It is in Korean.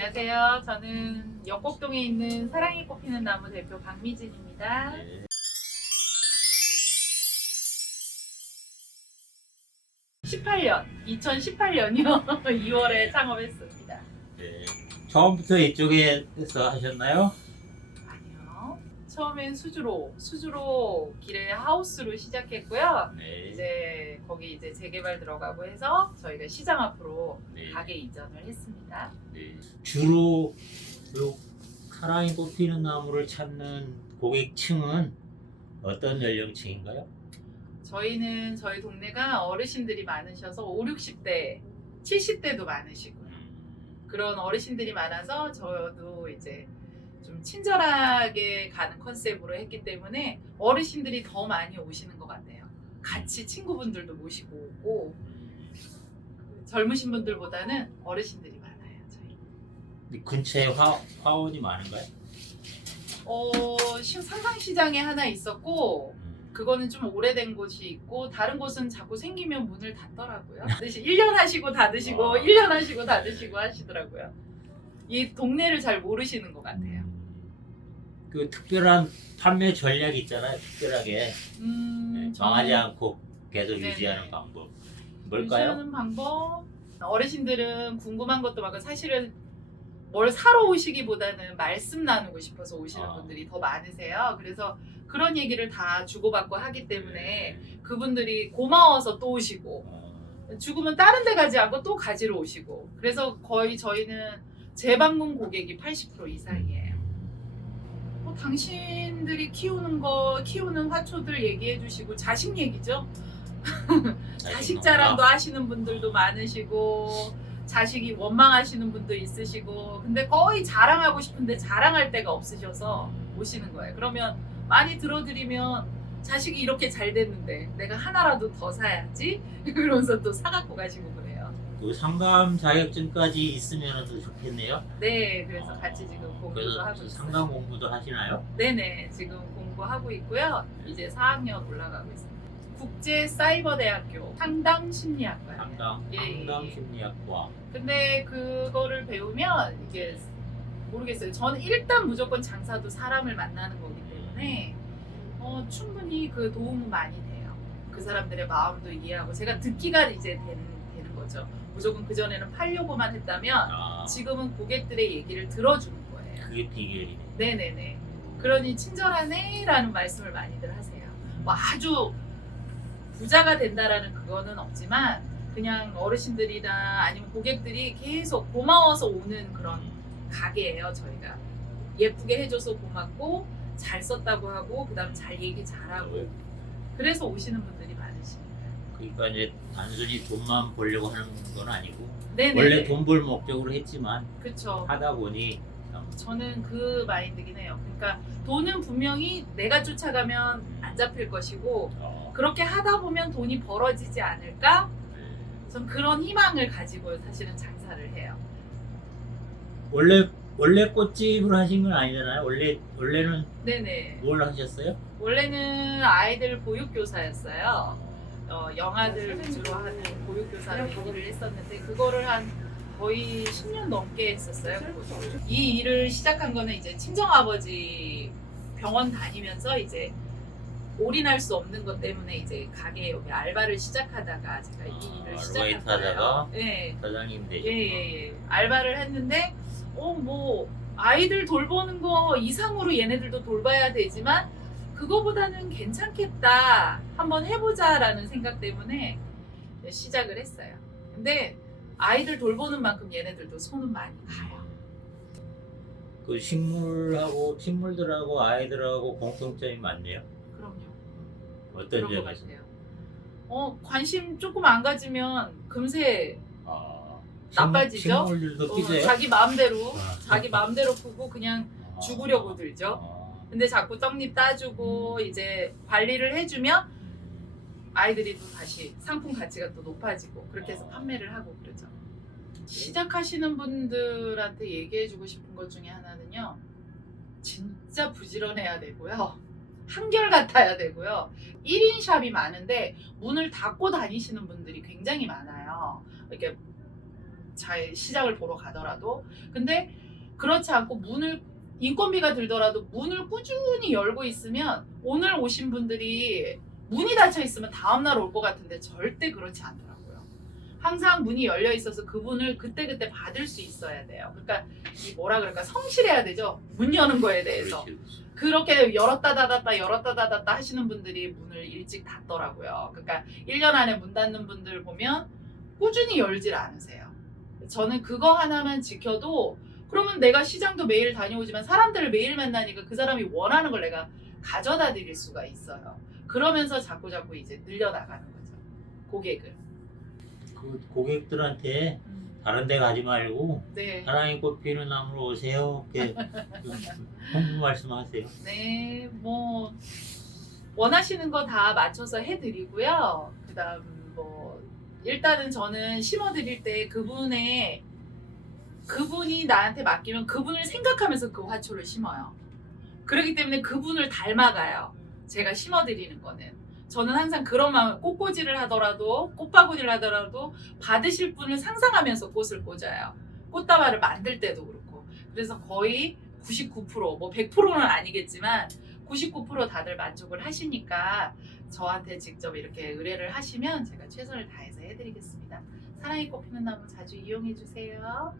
안녕하세요. 저는 역곡동에 있는 사랑이 꽃피는 나무 대표 박미진입니다. 네. 18년, 2018년이요. 2월에 창업했습니다. 네. 처음부터 이쪽에서 하셨나요? 처음엔 수주로, 수주로 길에 하우스로 시작했고요. 네. 이제 거기 이제 재개발 들어가고 해서 저희가 시장 앞으로 네. 가게 이전을 했습니다. 네. 주로 요 사랑이 꽃피는 나무를 찾는 고객층은 어떤 연령층인가요? 저희는 저희 동네가 어르신들이 많으셔서 5, 60대, 70대도 많으시고 그런 어르신들이 많아서 저도 이제 좀 친절하게 가는 컨셉으로 했기 때문에 어르신들이 더 많이 오시는 것 같아요. 같이 친구분들도 모시고 오고 젊으신 분들보다는 어르신들이 많아요. 저희. 이 근처에 화, 화원이 많은가요? 어, 시- 상상시장에 하나 있었고 음. 그거는 좀 오래된 곳이 있고 다른 곳은 자꾸 생기면 문을 닫더라고요. 닫으시- 1년 하시고 닫으시고 아. 1년 하시고 닫으시고 하시더라고요. 이 동네를 잘 모르시는 것 같아요. 그 특별한 판매 전략이 있잖아요. 특별하게 음, 네, 정하지 않고 계속 네네. 유지하는 방법. 뭘까요? 유지하는 방법 어르신들은 궁금한 것도 많고 사실은 뭘 사러 오시기보다는 말씀 나누고 싶어서 오시는 아. 분들이 더 많으세요. 그래서 그런 얘기를 다 주고받고 하기 때문에 그분들이 고마워서 또 오시고 어, 죽으면 다른 데 가지 않고 또 가지러 오시고 그래서 거의 저희는 재방문 고객이 80% 이상이에요. 뭐 당신들이 키우는 거 키우는 화초들 얘기해 주시고 자식 얘기죠. 자식 자랑도 하시는 분들도 많으시고 자식이 원망하시는 분도 있으시고 근데 거의 자랑하고 싶은데 자랑할 데가 없으셔서 오시는 거예요. 그러면 많이 들어드리면 자식이 이렇게 잘 됐는데 내가 하나라도 더 사야지 그러면서 또 사갖고 가시고 그래요. 그 상담 자격증까지 있으면 더 좋겠네요. 네, 그래서 같이 지금 공부도 그래서 하고 있어요. 상담 공부도 하시나요? 네네, 지금 공부하고 있고요. 이제 4학년 올라가고 있습니다. 국제 사이버 대학교 상담 심리학과. 상담, 예, 예, 상담 예. 심리학과. 근데 그거를 배우면 이게 모르겠어요. 저는 일단 무조건 장사도 사람을 만나는 거기 때문에 어, 충분히 그 도움은 많이 돼요. 그 사람들의 마음도 이해하고 제가 듣기가 이제 되는, 되는 거죠. 무조건 그 전에는 팔려고만 했다면 아, 지금은 고객들의 얘기를 들어주는 거예요. 그게 비결이네. 네네네. 그러니 친절하네라는 말씀을 많이들 하세요. 뭐 아주 부자가 된다라는 그거는 없지만 그냥 어르신들이나 아니면 고객들이 계속 고마워서 오는 그런 가게예요 저희가 예쁘게 해줘서 고맙고 잘 썼다고 하고 그다음 잘 얘기 잘하고 그래서 오시는 분들이 많으십니다. 그러니까 이제 단순히 돈만 벌려고 하는 건 아니고 네네. 원래 돈 벌 목적으로 했지만 그쵸. 하다 보니 참 저는 그 마인드긴 해요. 그러니까 돈은 분명히 내가 쫓아가면 안 잡힐 것이고 어, 그렇게 하다 보면 돈이 벌어지지 않을까? 네. 전 그런 희망을 가지고 사실은 장사를 해요. 원래 원래 꽃집을 하신 건 아니잖아요. 원래 원래는 네네. 뭘 하셨어요? 원래는 아이들 보육교사였어요. 어, 영아들 위주로 하는 보육교사로 일을 했었는데 그거를 한 거의 10년 넘게 했었어요. 이 일을 시작한 거는 이제 친정아버지 병원 다니면서 이제 올인할 수 없는 것 때문에 이제 가게 여기 알바를 시작하다가 제가 이 일을 아, 시작한 아르바이트 거예요. 하다가? 네. 사장님 되셨고 예 예 예 알바를 했는데 어 뭐 아이들 돌보는 거 이상으로 얘네들도 돌봐야 되지만 그거보다는 괜찮겠다 한번 해보자라는 생각 때문에 시작을 했어요. 근데 아이들 돌보는 만큼 얘네들도 손은 많이 가요. 그 식물하고 식물들하고 아이들하고 공통점이 많네요. 그럼요. 어떤 점에서? 같아요. 어 관심 조금 안 가지면 금세 아, 나빠지죠? 식물들도 어? 자기 마음대로 아. 자기 마음대로 크고 그냥 아. 죽으려고 들죠. 아. 근데 자꾸 떡잎 따주고 이제 관리를 해주면 아이들이 또 다시 상품 가치가 또 높아지고 그렇게 해서 판매를 하고 그러죠. 시작하시는 분들한테 얘기해주고 싶은 것 중에 하나는요. 진짜 부지런해야 되고요. 한결 같아야 되고요. 1인 샵이 많은데 문을 닫고 다니시는 분들이 굉장히 많아요. 이렇게 자- 시장을 보러 가더라도 근데 그렇지 않고 문을 인건비가 들더라도 문을 꾸준히 열고 있으면 오늘 오신 분들이 문이 닫혀 있으면 다음날 올 것 같은데 절대 그렇지 않더라고요. 항상 문이 열려 있어서 그분을 그때그때 받을 수 있어야 돼요. 그러니까 이 뭐라 그럴까 성실해야 되죠. 문 여는 거에 대해서. 그렇게 열었다 닫았다 열었다 닫았다 하시는 분들이 문을 일찍 닫더라고요. 그러니까 1년 안에 문 닫는 분들 보면 꾸준히 열질 않으세요. 저는 그거 하나만 지켜도 그러면 내가 시장도 매일 다녀오지만 사람들을 매일 만나니까 그 사람이 원하는 걸 내가 가져다 드릴 수가 있어요. 그러면서 자꾸 자꾸 이제 늘려나가는 거죠. 고객을. 그 고객들한테 다른 데 가지 말고 네. 사랑이 꽃피는 나무로 오세요. 이렇게 좀 홍보 말씀하세요. 네, 뭐 원하시는 거 다 맞춰서 해드리고요. 그다음 뭐 일단은 저는 심어드릴 때 그분의 그분이 나한테 맡기면 그분을 생각하면서 그 화초를 심어요. 그렇기 때문에 그분을 닮아가요. 제가 심어드리는 거는. 저는 항상 그런 마음, 꽃꽂이를 하더라도, 꽃바구니를 하더라도 받으실 분을 상상하면서 꽃을 꽂아요. 꽃다발을 만들 때도 그렇고. 그래서 거의 99%, 뭐 100%는 아니겠지만 99% 다들 만족을 하시니까 저한테 직접 이렇게 의뢰를 하시면 제가 최선을 다해서 해드리겠습니다. 사랑이 꽃피는 나무 자주 이용해 주세요.